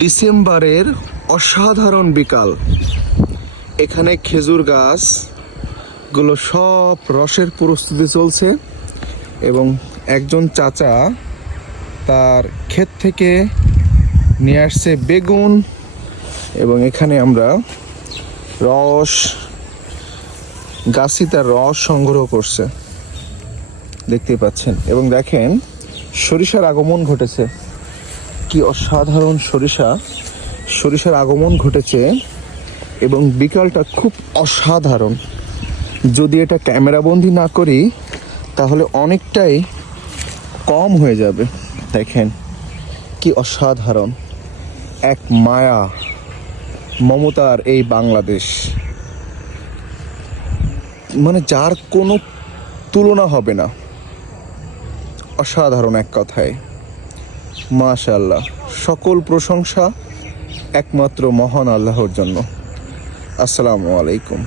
ডিসেম্বরের অসাধারণ বিকাল। এখানে খেজুর গাছগুলো সব রসের প্রস্তুতি চলছে এবং একজন চাচা তার ক্ষেত থেকে নিয়ে আসছে বেগুন এবং এখানে আমরা গাছি তার রস সংগ্রহ করছে দেখতে পাচ্ছেন। এবং দেখেন সরিষার আগমন ঘটেছে, কি অসাধারণ সরিষার আগমন ঘটেছে এবং বিকালটা খুব অসাধারণ। যদি এটা ক্যামেরাবন্দি না করি তাহলে অনেকটাই কম হয়ে যাবে। দেখেন কি অসাধারণ, এক মায়া মমতার এই বাংলাদেশ, মানে যার কোনো তুলনা হবে না। অসাধারণ এক কথায়, মাশাআল্লাহ। সকল প্রশংসা একমাত্র মহান আল্লাহর জন্য। আসসালামু আলাইকুম।